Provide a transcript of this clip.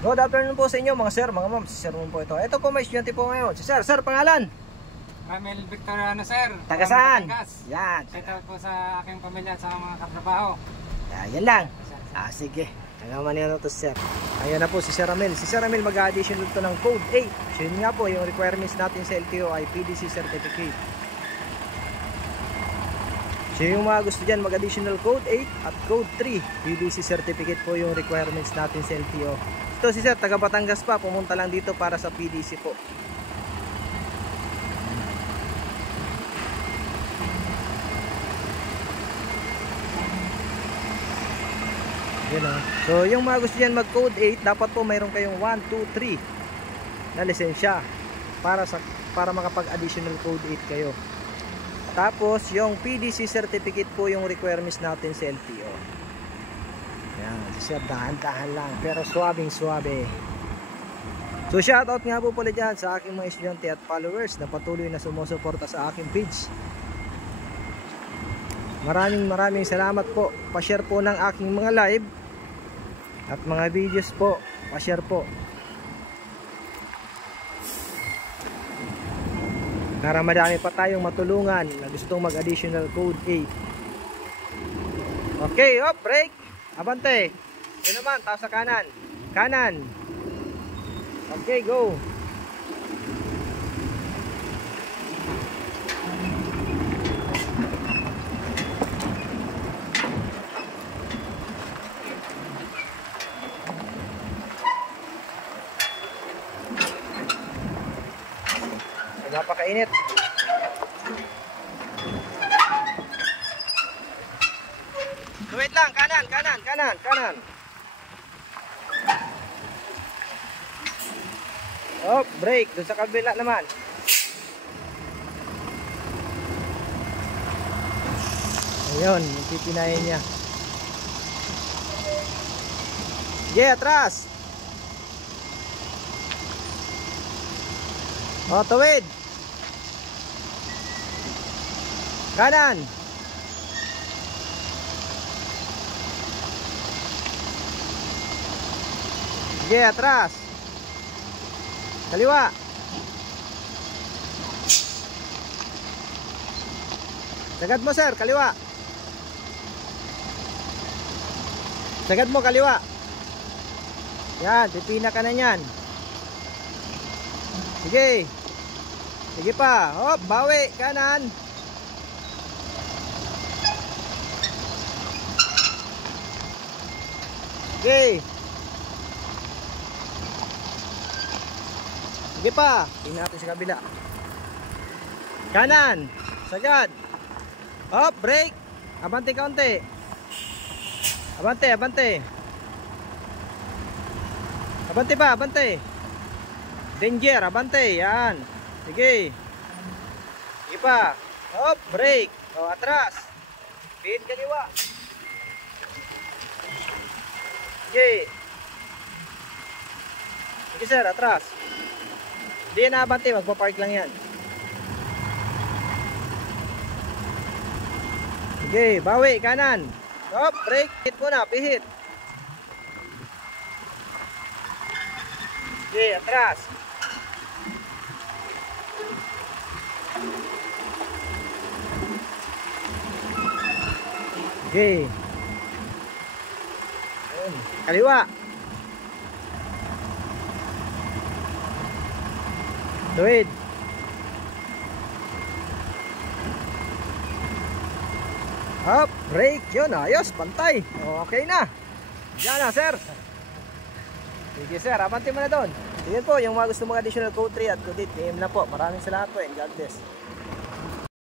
Good afternoon po sa inyo mga sir, mga ma'am. Si sir mo po ito. Ito po may estudyante po ngayon. Si sir, sir, pangalan? Ramel Victoriano, sir. Taga saan? Yan. Shout out po sa aking pamilya at sa mga katrabaho. Yan lang. Sige. Nagaman niyo to sir. Ayan na po si Sir Ramel. Si Sir Ramel mag-addition dito ng code 8. So yun nga po, yung requirements natin sa LTO ay PDC certificate. So yung mga gusto dyan mag-additional code 8 at code 3, PDC certificate po yung requirements natin sa LTO. Ito si Sir, taga Batangas pa, pumunta lang dito para sa PDC po. Yun, so yung mga gusto dyan mag code 8, dapat po mayroon kayong 1, 2, 3 na lisensya para makapag additional code 8 kayo. Tapos yung PDC certificate po yung requirements natin sa LTO. Yan, siya dahan-dahan lang pero suwabing-suwabe. So shoutout nga po pala dyan sa aking mga estudyante at followers na patuloy na sumusuporta sa aking page. Maraming salamat po. Pa-share po ng aking mga live at mga videos po. Pa-share po para madami pa tayong matulungan na gustong mag-additional code 8. Okay, oh, break. Abante. Ito naman, taas sa kanan. Kanan. Okay, go. Napakainit. Wait lang, kanan. Oh, break. Doon sa kabila naman. Ayun, yung pipinayin niya. Yeah, atras. Oh, tuwid. Kanan. Sige, atras. Kaliwa. Sagad mo sir, kaliwa. Sagad mo, kaliwa. Yan, pipina ka na yan. Sige. Sige pa. Hop, bawi, kanan. Sige. Sige pa. Tingnan natin sa kabila. Kanan. Sagad. Hop, break. Abante kaunti. Abante. Abante pa, abante. Danger, abante. Yan. Sige. Sige pa. Hop, break. O, atras. Pihit kaliwa. Sige. Sige sir, atras. Hindi yan abante, magpapark lang yan. Sige, bawi, kanan. Hop, break. Pihit muna, pihit. Sige, atras. Sige. Ayun. Kaliwa. Tuwid. Hop, break. Yun, ayos, pantay. Okay na. Yan na, sir. Sige, sir. Abante mo na doon. Sige po, yung mga gusto mga additional code 3 at code 8, PM na po. Maraming salamat po and God bless.